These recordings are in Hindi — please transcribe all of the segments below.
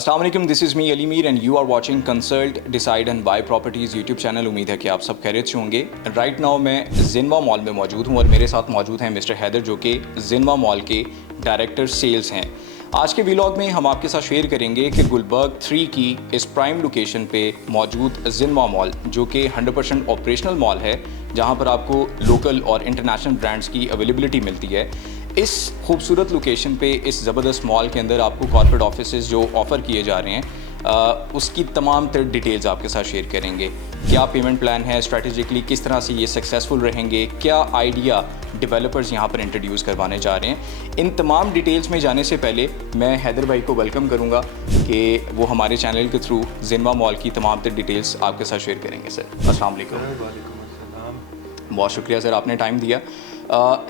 अस्सलाम वालेकुम, this is me Ali Mir and you are watching consult decide and buy properties YouTube channel. उम्मीद है कि आप सब खैरियत से होंगे। राइट नाउ मैं जिनवा मॉल में मौजूद हूँ और मेरे साथ मौजूद हैं मिस्टर हैदर, जो कि जिनवा मॉल के डायरेक्टर सेल्स हैं। आज के व्लॉग में हम आपके साथ शेयर करेंगे कि गुलबर्ग 3 की इस प्राइम लोकेशन पे मौजूद जिनवा मॉल, जो कि 100% ऑपरेशनल मॉल है, जहाँ पर आपको लोकल और इंटरनेशनल ब्रांड्स की अवेलेबिलिटी मिलती है। इस खूबसूरत लोकेशन पे इस ज़बरदस्त मॉल के अंदर आपको कॉर्पोरेट ऑफिसेज जो ऑफ़र किए जा रहे हैं उसकी तमाम तर डिटेल्स आपके साथ शेयर करेंगे। क्या पेमेंट प्लान है, स्ट्रैटेजिकली किस तरह से ये सक्सेसफुल रहेंगे, क्या आइडिया डेवलपर्स यहाँ पर इंट्रोड्यूस करवाने जा रहे हैं। इन तमाम डिटेल्स में जाने से पहले मैं हैदर भाई को वेलकम करूँगा कि वो हमारे चैनल के थ्रू जिनवा मॉल की तमाम तर डिटेल्स आपके साथ शेयर करेंगे। सर अस्सलाम वालेकुम। बहुत शुक्रिया सर, आपने टाइम दिया।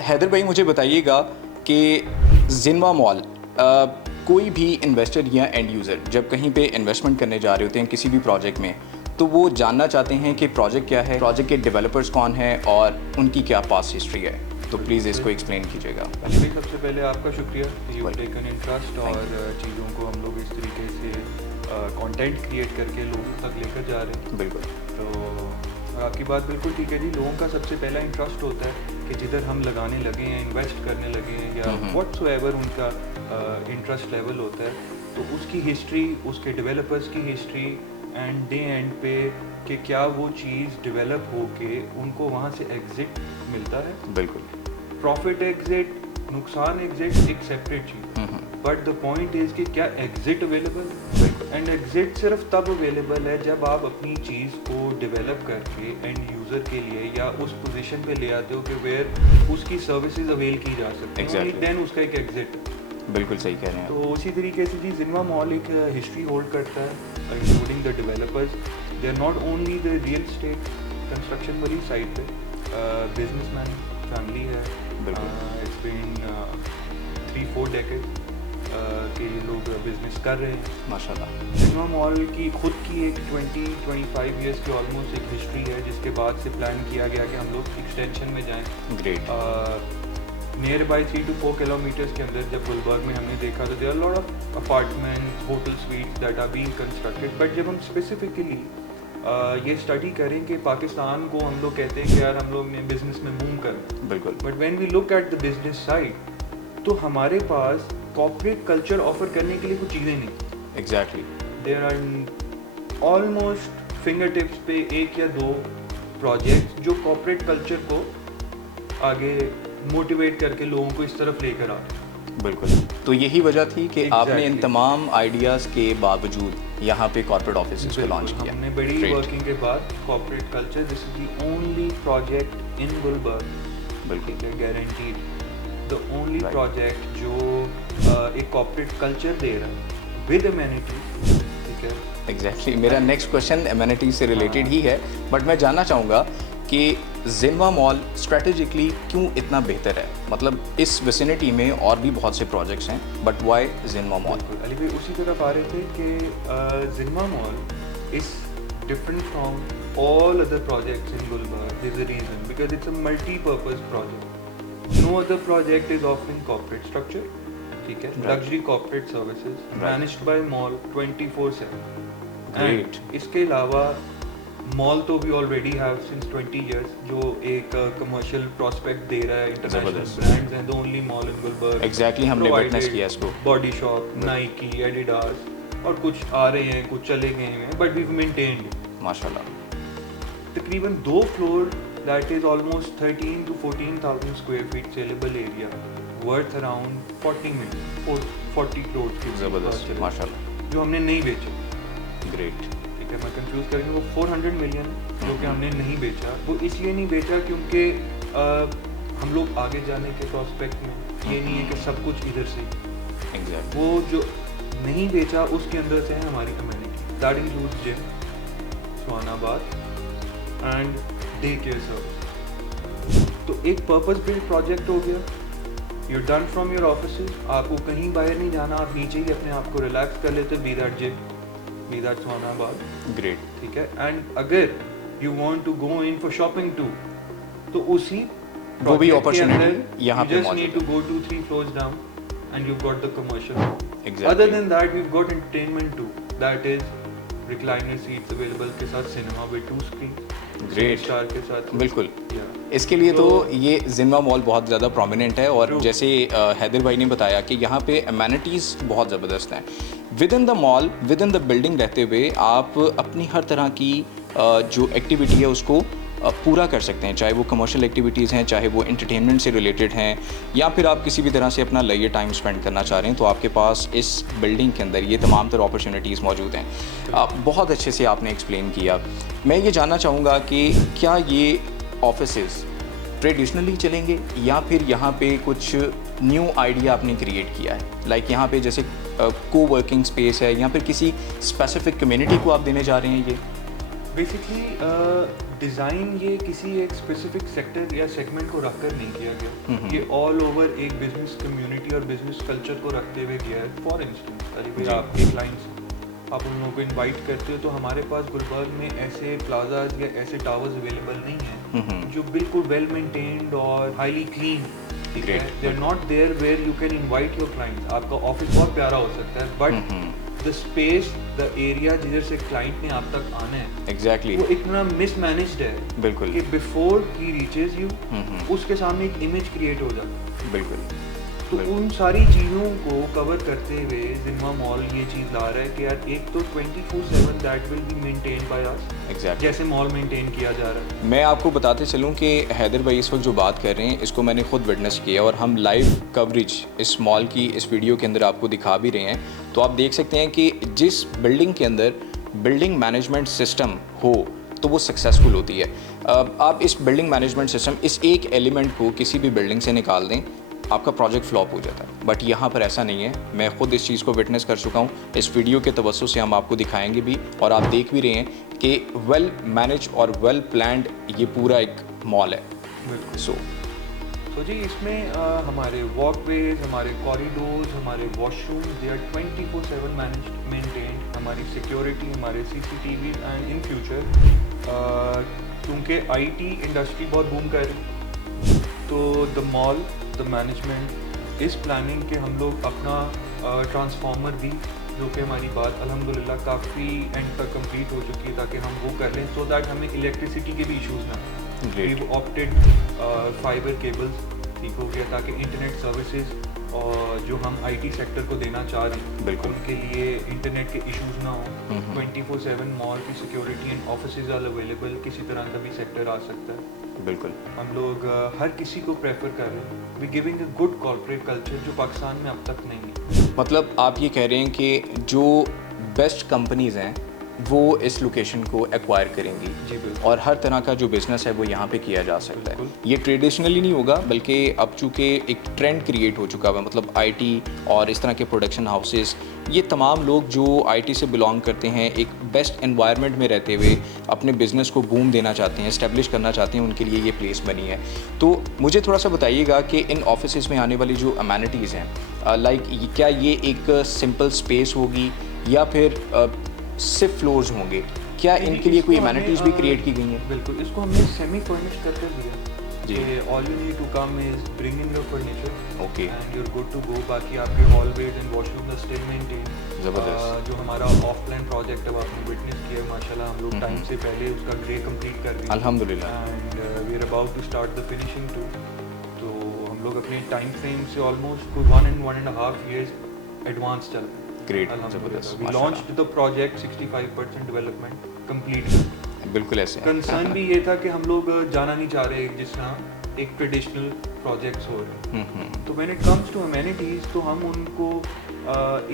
हैदर भाई मुझे बताइएगा कि जिनवा मॉल कोई भी इन्वेस्टर या एंड यूज़र जब कहीं पे इन्वेस्टमेंट करने जा रहे होते हैं किसी भी प्रोजेक्ट में, तो वो जानना चाहते हैं कि प्रोजेक्ट क्या है, प्रोजेक्ट के डेवलपर्स कौन हैं और उनकी क्या पास हिस्ट्री है। तो प्लीज़ इसको एक्सप्लेन कीजिएगा। सबसे पहले आपका शुक्रिया, यू टेकन इंटरेस्ट और चीज़ों को हम लोग इस तरीके से कंटेंट क्रिएट करके लोगों तक लेकर जा रहे हैं। बिल्कुल, तो आपकी बात बिल्कुल ठीक है जी। लोगों का सबसे पहला इंटरेस्ट होता है कि जिधर हम लगाने लगे हैं, इन्वेस्ट करने लगे हैं या व्हाटसोएवर उनका इंटरेस्ट लेवल होता है, तो उसकी हिस्ट्री, उसके डेवलपर्स की हिस्ट्री एंड डे एंड पे कि क्या वो चीज़ डेवलप होके उनको वहाँ से एग्जिट मिलता है। बिल्कुल, प्रॉफिट एग्जिट, नुकसान एग्जिट एक separate cheese, but the point is कि क्या एग्जिट अवेलेबल। एंड एग्जिट सिर्फ तब अवेलेबल है जब आप अपनी चीज़ को डेवलप करके एंड यूज़र के लिए या उस पोजीशन पे ले आते हो कि वेयर उसकी सर्विसेज अवेल की जा सकती है, देन उसका एक एग्जिट। बिल्कुल सही कह रहे हैं। तो उसी तरीके से जी जिनवा मॉल एक हिस्ट्री होल्ड करता है, including the developers. They are not only the real estate construction वाली साइड पे, बिजनेसमैन फैमिली है। इट्स बीन 3-4 डेकेड के ये लोग बिजनेस कर रहे हैं माशाल्लाह। जिनवा मॉल की खुद की एक 20-25 ईयर्स की ऑलमोस्ट एक हिस्ट्री है, जिसके बाद से प्लान किया गया कि हम लोग एक्सटेंशन में जाएं। Great. Near by 3 to 4 kilometres के अंदर जब गुलबर्ग में हमने देखा तो there are lot of apartments, hotel suites that are being constructed. But जब हम स्पेसिफिकली ये स्टडी करें कि पाकिस्तान को हम लोग कहते हैं कि यार हम लोग ने बिजनेस में मूव करें, बिल्कुल, but when we look at the business side तो हमारे पास कॉर्पोरेट कल्चर ऑफर करने के लिए कुछ चीज़ें नहीं। Exactly. There are almost finger tips पे 1 या 2 प्रोजेक्ट्स जो कॉर्पोरेट कल्चर को आगे मोटिवेट करके लोगों को इस तरफ लेकर आ रहे हैं। बिल्कुल, तो यही वजह थी कि आपने इन तमाम आइडियाज़ के बावजूद यहाँ पे कॉर्पोरेट ऑफिस को लॉन्च किया। हमने बड़ी वर्किंग के बाद corporate culture, this is the only project in Gulberg, बिल्कुल गारंटीड द ओनली प्रोजेक्ट जो एक कॉर्पोरेट कल्चर दे रहा है विद एमेनिटीज। ठीक है, एग्जैक्टली। मेरा नेक्स्ट क्वेश्चन एमेनिटीज से रिलेटेड ही है, बट मैं जानना चाहूँगा कि जिनवा मॉल स्ट्रेटेजिकली क्यों इतना बेहतर है। मतलब इस विसिनिटी में और भी बहुत से प्रोजेक्ट्स हैं, but why Jinwa mall? Ali भाई उसी तरफ आ रहे थे कि Jinwa mall is different from all other projects in Gulberg. There is a reason, because it's a multipurpose project. No other project is offering corporate structure, ठीक है, luxury corporate services managed by mall 24/7। Great. इसके अलावा मॉल तो we already have since 20 years, जो एक कमर्शियल प्रोस्पेक्ट दे रहा है। इंटरनेशनल ब्रांड्स हैं, the only mall in Gulberg. Exactly, हमने विटनेस किया इसको। बॉडी शॉप, नाइकी, एडिडास और कुछ आ रहे हैं, कुछ चले गए हैं, बट वी मेंटेन्ड माशाल्लाह। तकरीबन 2 floor, that is almost 13 to 14,000 square feet saleable area, worth around 40 crore की। ज़बरदस्त, माशाल्लाह। जो हमने नहीं बेचे। ग्रेट। ठीक है, मैं कंफ्यूज करेंगे, वो 400 मिलियन जो कि हमने नहीं बेचा। वो इसलिए नहीं बेचा क्योंकि हम लोग आगे जाने के प्रोस्पेक्ट में ये नहीं है कि सब कुछ इधर से। एग्जैक्ट। वो जो नहीं बेचा उसके अंदर से है हमारी कम्युनिटी, दैट इंक्लूड्स जिम, स्वानाबाद एंड डे केयर सर्विस। तो एक पर्पस बिल्ड प्रोजेक्ट हो गया। You done from your office, आपको कहीं बाहर नहीं जाना, आप नीचे ही अपने आप को रिलैक्स कर लेते, be that gym, be that स्वानाबाद। ग्रेट। ठीक है, एंड अगर you want to go in for shopping too, तो उसी वो भी अपॉर्चुनिटी यहाँ पे just need to go 2-3 floors down and you've got the commercial. Exactly. Other than that, you've got entertainment too. That is recliner seats available के साथ cinema with 2 screens. Great. Star के साथ. बिल्कुल। Yeah. इसके लिए तो So- ये जिन्वा मॉल बहुत ज़्यादा प्रोमिनेंट है और True. जैसे हैदर भाई ने बताया कि यहाँ पे अमेनिटीज़ बहुत ज़बरदस्त हैं। With in the mall, with in the building रहते हुए आप अपनी हर तरह की जो एक्टिविटी है उसको पूरा कर सकते हैं, चाहे वो कमर्शियल एक्टिविटीज़ हैं, चाहे वो एंटरटेनमेंट से रिलेटेड हैं, या फिर आप किसी भी तरह से अपना लेजर टाइम स्पेंड करना चाह रहे हैं तो आपके पास इस बिल्डिंग के अंदर ये तमाम तरह अपॉर्चुनिटीज़ मौजूद हैं। बहुत अच्छे से आपने एक्सप्लेन किया। मैं ये जानना चाहूँगा कि क्या ये ऑफिसेज़ ट्रेडिशनली चलेंगे या फिर यहाँ पे कुछ न्यू आइडिया आपने क्रिएट किया है, लाइक यहाँ पे जैसे को वर्किंग स्पेस है या फिर किसी स्पेसिफिक कम्युनिटी को आप देने जा रहे हैं ये? बेसिकली डिज़ाइन ये किसी एक स्पेसिफिक सेक्टर या सेगमेंट को रखकर नहीं किया गया, ये ऑल ओवर एक बिजनेस कम्युनिटी और बिजनेस कल्चर को रखते हुए गया है। फॉर इंस्टेंस अली भाई, आप एक लाइन से आप उन लोगों को इनवाइट करते हो तो हमारे पास गुलबर्ग में ऐसे प्लाजाज या ऐसे टावर्स अवेलेबल नहीं हैं जो बिल्कुल वेल मेंटेन्ड और हाईली क्लीन, ठीक है, they are not there where you can invite your clients. आपका ऑफिस बहुत प्यारा हो सकता है but the space, the area जिधर से क्लाइंट ने आप तक आना है, एग्जैक्टली वो इतना मिसमैनेज्ड है बिल्कुल कि बिफोर ही रीचेज यू उसके सामने एक इमेज क्रिएट हो जाता है। बिल्कुल। तो उन सारी चीज़ों को कवर करते हुए जिन्वा मॉल ये चीज़ ला रहा है कि यार एक तो 24/7 that will be maintained by us, exactly जैसे मॉल मेंटेन किया जा रहा है। मैं आपको बताते चलूँ कि हैदर भाई इस वक्त जो बात कर रहे हैं इसको मैंने खुद विटनेस किया और हम लाइव कवरेज इस मॉल की इस वीडियो के अंदर आपको दिखा भी रहे हैं। तो आप देख सकते हैं कि जिस बिल्डिंग के अंदर बिल्डिंग मैनेजमेंट सिस्टम हो तो वो सक्सेसफुल होती है। आप इस बिल्डिंग मैनेजमेंट सिस्टम, इस एक एलिमेंट को किसी भी बिल्डिंग से निकाल दें, आपका प्रोजेक्ट फ्लॉप हो जाता है। बट यहाँ पर ऐसा नहीं है, मैं खुद इस चीज़ को विटनेस कर चुका हूँ। इस वीडियो के तवज्जो से हम आपको दिखाएंगे भी और आप देख भी रहे हैं कि वेल मैनेज और वेल प्लान्ड ये पूरा एक मॉल है। बिल्कुल। तो जी इसमें हमारे वॉकवेज, हमारे कॉरिडोर्स, हमारे washroom, they are 24/7 managed, maintained. हमारी सिक्योरिटी, हमारे CCTV एंड इन फ्यूचर क्योंकि IT इंडस्ट्री बहुत बूम कर रही, तो द मॉल, द मैनेजमेंट इस प्लानिंग के हम लोग अपना ट्रांसफार्मर भी, जो कि हमारी बात अल्हम्दुलिल्लाह काफ़ी एंड तक कंप्लीट हो चुकी है ताकि हम वो कर लें सो दैट हमें इलेक्ट्रिसिटी के भी इश्यूज़ ना आए। वी ऑप्टेड फाइबर केबल्स, ठीक हो गया, ताकि इंटरनेट सर्विसेज और जो हम IT सेक्टर को देना चाह रहे हैं बिल्कुल उनके लिए इंटरनेट के इश्यूज़ ना हो। 24/7 मॉल की security and offices are available, किसी तरह का भी सेक्टर आ सकता है। बिल्कुल हम लोग हर किसी को प्रेफर कर रहे हैं, we giving a good corporate culture जो पाकिस्तान में अब तक नहीं है। मतलब आप ये कह रहे हैं कि जो बेस्ट कंपनीज़ हैं वो इस लोकेशन को एक्वायर करेंगी जी बिल्कुल। और हर तरह का जो बिज़नेस है वो यहाँ पे किया जा सकता है। ये ट्रेडिशनली नहीं होगा बल्कि अब चूँकि एक ट्रेंड क्रिएट हो चुका है, मतलब IT और इस तरह के प्रोडक्शन हाउसेस, ये तमाम लोग जो IT से बिलोंग करते हैं एक बेस्ट एनवायरनमेंट में रहते हुए अपने बिज़नेस को बूम देना चाहते हैं, इस्टेब्लिश करना चाहते हैं, उनके लिए ये प्लेस बनी है। तो मुझे थोड़ा सा बताइएगा कि इन ऑफिसेज़ में आने वाली जो अमेनिटीज़ हैं, लाइक क्या ये एक सिंपल स्पेस होगी या फिर सिर्फ फ्लोर्स होंगे, क्या इनके लिए कोई अमेनिटीज़ भी क्रिएट की गई हैं? बिल्कुल, इसको हमने सेमी फर्निश्ड करके दिया जी। कि all you need to come is bring in your furniture, okay, and you are good to go. बाकी आपके hallways and washroom still maintain. ज़बरदस्त। जो हमारा ऑफ प्लान प्रोजेक्ट है वो आपने विटनेस किया माशाल्लाह, हम लोग टाइम से पहले उसका ग्रे कंप्लीट कर रहे हैं अल्हम्दुलिल्लाह। And we are about to start the finishing too. तो हम लोग अपने टाइम फ्रेम से ऑलमोस्ट 1.5 years एडवांस चल रहे हैं। ग्रेट, अल्हम्दुलिल्लाह। ज़बरदस्त, We माशाल्लाह। launched the project 65% development complete. बिल्कुल ऐसे हैं। कंसर्न भी ये था कि हम लोग जाना नहीं चाह रहे जिस तरह एक ट्रेडिशनल प्रोजेक्ट्स हो रहे हैं। तो when it comes to amenities तो हम उनको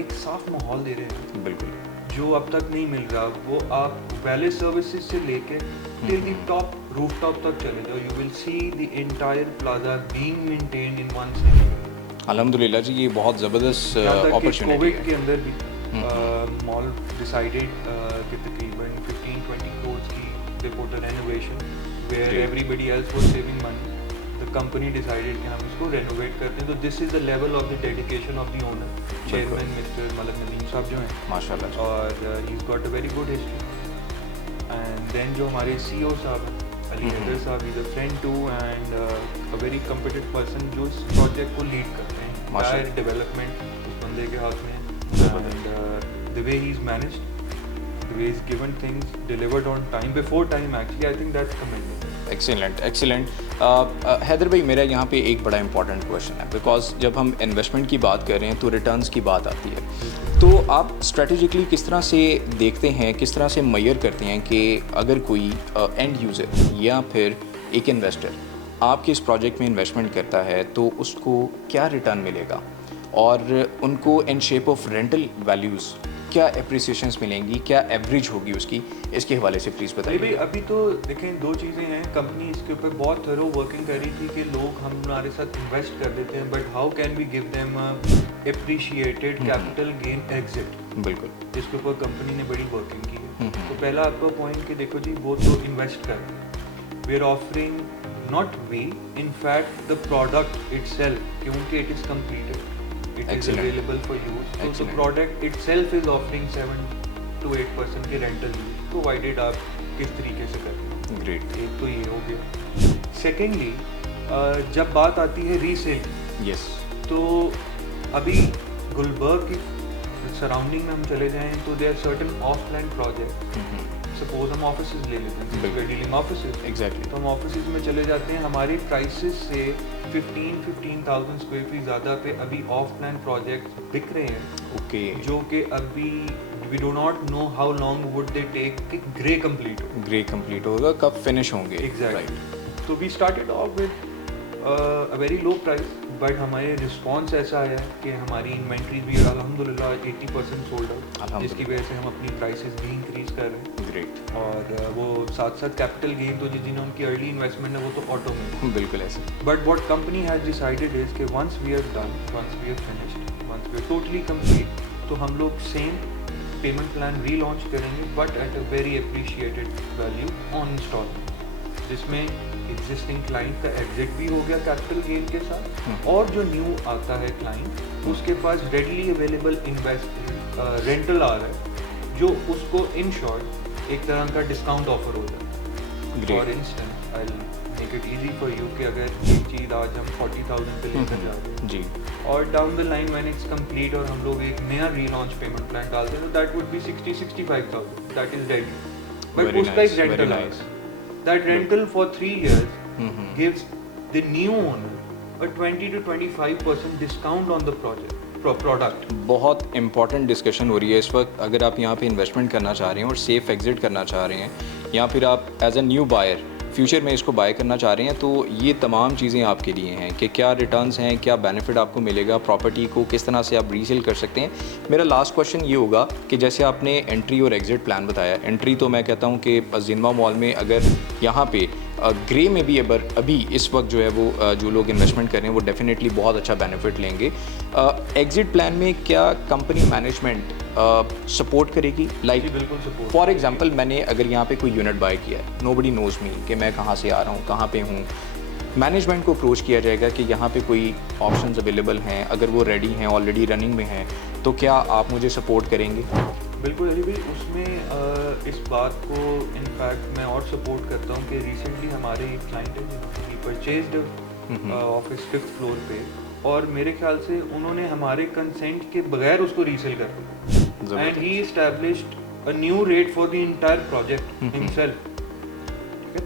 एक साफ माहौल दे रहे हैं बिल्कुल जो अब तक नहीं मिल रहा। वो आप वैले सर्विसेज से लेके टिल द टॉप रूफटॉप तक चले जाओ, you will see the entire plaza being maintained in one city. अल्हम्दुलिल्लाह जी, ये बहुत ज़बरदस्त अपॉर्चुनिटी कोविड है। के अंदर भी मॉल डिसाइडेड कि तकरीबन 15-20 crores की they put a renovation where Great. everybody else was saving money. The company decided कि हम इसको renovate करते हैं। तो this is the level of the dedication of the owner, chairman Mr. Malik Nadeem साहब जो हैं, माशाल्लाह। और he's got a very good history. And then जो हमारे CEO साहब हैं, अली हैदर साहब, he's a friend too and a very competent person जो इस project को lead करते हैं। entire development उस बंदे के हाथ में है, and the way he's managed, the way he's given things, delivered on time, before time actually, I think that's commendable. Excellent excellent. Haider भाई, मेरा यहाँ पे एक बड़ा इंपॉर्टेंट क्वेश्चन है, बिकॉज जब हम इन्वेस्टमेंट की बात कर रहे हैं तो रिटर्न्स की बात आती है। तो आप स्ट्रेटेजिकली किस तरह से देखते हैं, किस तरह से मेजर करते हैं कि अगर कोई एंड यूज़र या फिर एक इन्वेस्टर आपके इस प्रोजेक्ट में इन्वेस्टमेंट करता है तो उसको क्या रिटर्न मिलेगा, और उनको in shape of rental values क्या एप्रिसिएशंस मिलेंगी, क्या एवरेज होगी उसकी, इसके हवाले से प्लीज़ बताइए। भाई अभी तो देखें, दो चीज़ें हैं, कंपनी इसके ऊपर बहुत थरो वर्किंग कर रही थी कि लोग हमारे साथ इन्वेस्ट कर देते हैं, but how can we give them appreciated capital gain exit. बिल्कुल, जिसके ऊपर कंपनी ने बड़ी वर्किंग की है। तो पहला आपका पॉइंट कि देखो जी, वो तो इन्वेस्ट कर रहे हैं, we are offering, not we, in fact the product itself, क्योंकि it is completed, it is available for use, so the product itself is offering 7 to 8% के rental yield, provided आप किस तरीके से करते हैं। ग्रेट। एक तो ये हो गया। सेकेंडली, जब बात आती है रीसेल, यस, तो अभी गुलबर्ग की सराउंडिंग में हम चले जाएं तो there certain offline project, suppose हम ऑफिसेज ले लेते हैं, we are dealing offices, exactly, तो हम ऑफिसेज में चले जाते हैं, हमारी प्राइसेस से 15,000 स्क्वायर फीट ज़्यादा पे अभी ऑफलाइन प्रोजेक्ट बिक रहे हैं। ओके, जो कि अभी we do not know how long would they take कि ग्रे कंप्लीट हो, ग्रे कंप्लीट होगा, कब फिनिश होंगे। एग्जैक्टली। तो we started off with a very low price, but हमारे रिस्पॉन्स ऐसा आया है कि हमारी इन्वेंट्री भी अल्हम्दुलिल्लाह 80% सोल्ड आउट, जिसकी वजह से हम अपनी प्राइसेस भी इंक्रीज कर रहे हैं। ग्रेट। और वो साथ साथ कैपिटल गेन तो जिन्होंने उनकी अर्ली इन्वेस्टमेंट है वो तो ऑटो में, बिल्कुल ऐसे। But what company has decided is कि once we are done, once we are finished, once we are totally complete, तो हम लोग सेम पेमेंट प्लान रीलॉन्च करेंगे, but at a very appreciated value on installment, जिसमें एग्जिस्टिंग क्लाइंट का एग्जिट भी हो गया कैपिटल गेन के साथ, और जो न्यू आता है क्लाइंट उसके पास रेडली अवेलेबल रेंटल आ रहा है, जो उसको इन शॉर्ट एक तरह का डिस्काउंट ऑफर हो जाए। For instance, I will make it easy for you कि अगर ये चीज़ आज हम 40,000 पे लेकर जा रहे हैं जी, और down the line when it's complete और हम लोग एक नया रीलॉन्च पेमेंट प्लान डालते हैं, तो that would be 60-65,000, that is ready, but उसका एक रेंटल है। That rental for 3 years gives the new owner a 20 to 25% discount on the product. बहुत इंपॉर्टेंट डिस्कशन हो रही है इस वक्त। अगर आप यहाँ पे इन्वेस्टमेंट करना चाह रहे हैं और सेफ एग्जिट करना चाह रहे हैं, या फिर आप as a new buyer future में इसको बाय करना चाह रहे हैं, तो ये तमाम चीज़ें आपके लिए हैं कि क्या रिटर्न्स हैं, क्या बेनिफिट आपको मिलेगा, प्रॉपर्टी को किस तरह से आप रीसेल कर सकते हैं। मेरा लास्ट क्वेश्चन ये होगा कि जैसे आपने एंट्री और एग्जिट प्लान बताया, एंट्री तो मैं कहता हूँ कि जिन्वा मॉल में अगर यहाँ पे ग्रे में भी अभी इस वक्त जो है वो जो लोग इन्वेस्टमेंट कर रहे हैं वो डेफिनेटली बहुत अच्छा बेनिफिट लेंगे। एग्जिट प्लान में क्या कंपनी मैनेजमेंट सपोर्ट करेगी? लाइक बिल्कुल सपोर्ट। फॉर एग्जांपल, मैंने अगर यहाँ पे कोई यूनिट बाय किया है, नोबडी नोज़ मी कि मैं कहाँ से आ रहा हूँ, कहाँ पे हूँ, मैनेजमेंट को अप्रोच किया जाएगा कि यहाँ पे कोई ऑप्शंस अवेलेबल हैं, अगर वो रेडी हैं, ऑलरेडी रनिंग में हैं, तो क्या आप मुझे सपोर्ट करेंगे? बिल्कुल अली भाई, उसमें इस बात को इनफैक्ट मैं और सपोर्ट करता हूँ कि रिसेंटली हमारे एक क्लाइंट है जिन्होंने परचेज्ड ऑफिस 5th फ्लोर पे, और मेरे ख्याल से उन्होंने हमारे कंसेंट के बगैर उसको रीसेल कर दिया, and he established a new rate for the entire project himself.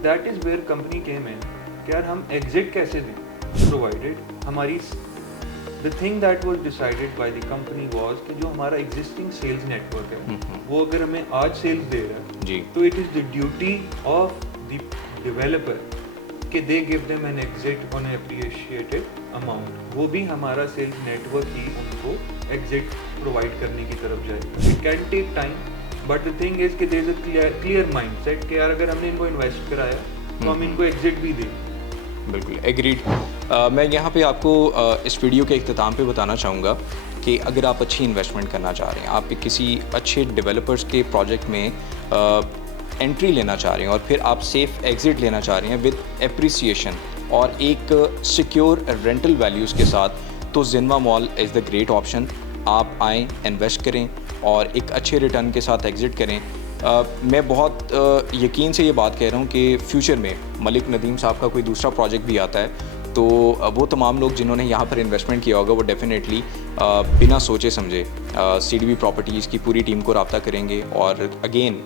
That is where company came in कि यार हम एग्जिट कैसे दें, प्रोवाइडेड हमारी the thing that was decided by the company was कि जो हमारा existing sales network है वो अगर हमें आज sales दे रहा है जी, तो it is the duty of the developer कि they give them an exit on an appreciated amount, वो भी हमारा sales network ही उनको exit provide करने की तरफ जाएगा। It can take time, but the thing is कि there is a clear mindset कि यार अगर हमने इनको invest कराया तो हम इनको exit भी दें। बिल्कुल एग्रीड। मैं यहाँ पे आपको इस वीडियो के इख्तिताम पे बताना चाहूँगा कि अगर आप अच्छी इन्वेस्टमेंट करना चाह रहे हैं, आप किसी अच्छे डेवलपर्स के प्रोजेक्ट में एंट्री लेना चाह रहे हैं और फिर आप सेफ एग्ज़िट लेना चाह रहे हैं विद एप्रिसिएशन और एक सिक्योर रेंटल वैल्यूज़ के साथ, तो Jinwa mall is the great option. आप आएँ, इन्वेस्ट करें और एक अच्छे रिटर्न के साथ एग्ज़िट करें। मैं बहुत यकीन से ये बात कह रहा हूँ कि फ्यूचर में मलिक नदीम साहब का कोई दूसरा प्रोजेक्ट भी आता है तो वो तमाम लोग जिन्होंने यहाँ पर इन्वेस्टमेंट किया होगा वो डेफिनेटली बिना सोचे समझे CDB प्रॉपर्टीज़ की पूरी टीम को रब्ता करेंगे और अगेन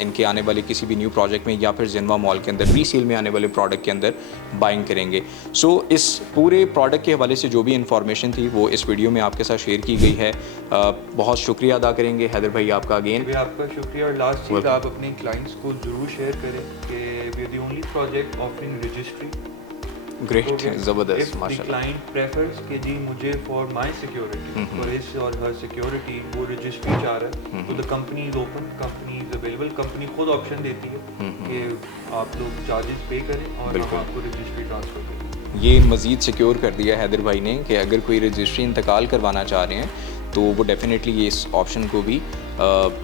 इनके आने वाले किसी भी न्यू प्रोजेक्ट में या फिर जिनवा मॉल के अंदर रीसेल में आने वाले प्रोडक्ट के अंदर बाइंग करेंगे। सो इस पूरे प्रोडक्ट के हवाले से जो भी इन्फॉर्मेशन थी वो इस वीडियो में आपके साथ शेयर की गई है। बहुत शुक्रिया अदा करेंगे हैदर भाई आपका अगेन। भी आपका शुक्रिया। और लास्ट चीज़, आप अपने क्लाइंट्स को ज़रूर शेयर करें कि we are the only project offering registry. Great, ज़बरदस्त, माशाल्लाह। क्लाइंट प्रेफर्स कि जी मुझे for my security, for his और हर सिक्योरिटी वो रजिस्ट्री चाह रहा है, तो the company is open, company is available. Company खुद ऑप्शन देती है कि आप लोग चार्जेस पे करें और हम आपको रजिस्ट्री ट्रांसफ़र करें। ये मज़ीद सिक्योर कर दिया हैदर भाई ने कि अगर कोई रजिस्ट्री इंतकाल करवाना चाह रहे हैं तो वो डेफिनेटली ये इस ऑप्शन को भी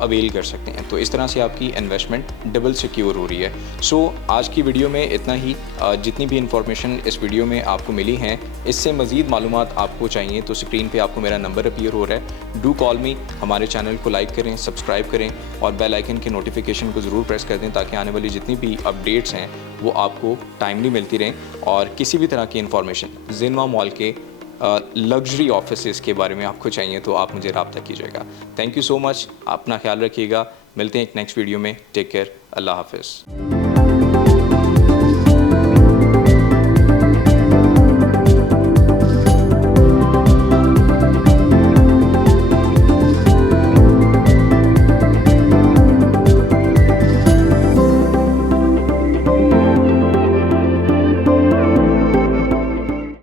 अवेल कर सकते हैं। तो इस तरह से आपकी इन्वेस्टमेंट डबल सिक्योर हो रही है। सो आज की वीडियो में इतना ही। जितनी भी इंफॉर्मेशन इस वीडियो में आपको मिली हैं, इससे मज़ीद मालूमात आपको चाहिए तो स्क्रीन पे आपको मेरा नंबर अपीयर हो रहा है। डू कॉल मी। हमारे चैनल को लाइक करें, सब्सक्राइब करें और बेल आइकन के नोटिफिकेशन को ज़रूर प्रेस कर दें ताकि आने वाली जितनी भी अपडेट्स हैं वो आपको टाइमली मिलती रहें। और किसी भी तरह की इंफॉर्मेशन जिनवा मॉल के लग्जरी ऑफिसेज़ के बारे में आपको चाहिए तो आप मुझे रब्ता कीजिएगा। Thank you so much. अपना ख्याल रखिएगा। मिलते हैं एक नेक्स्ट वीडियो में। Take care. अल्लाह हाफ़िज़।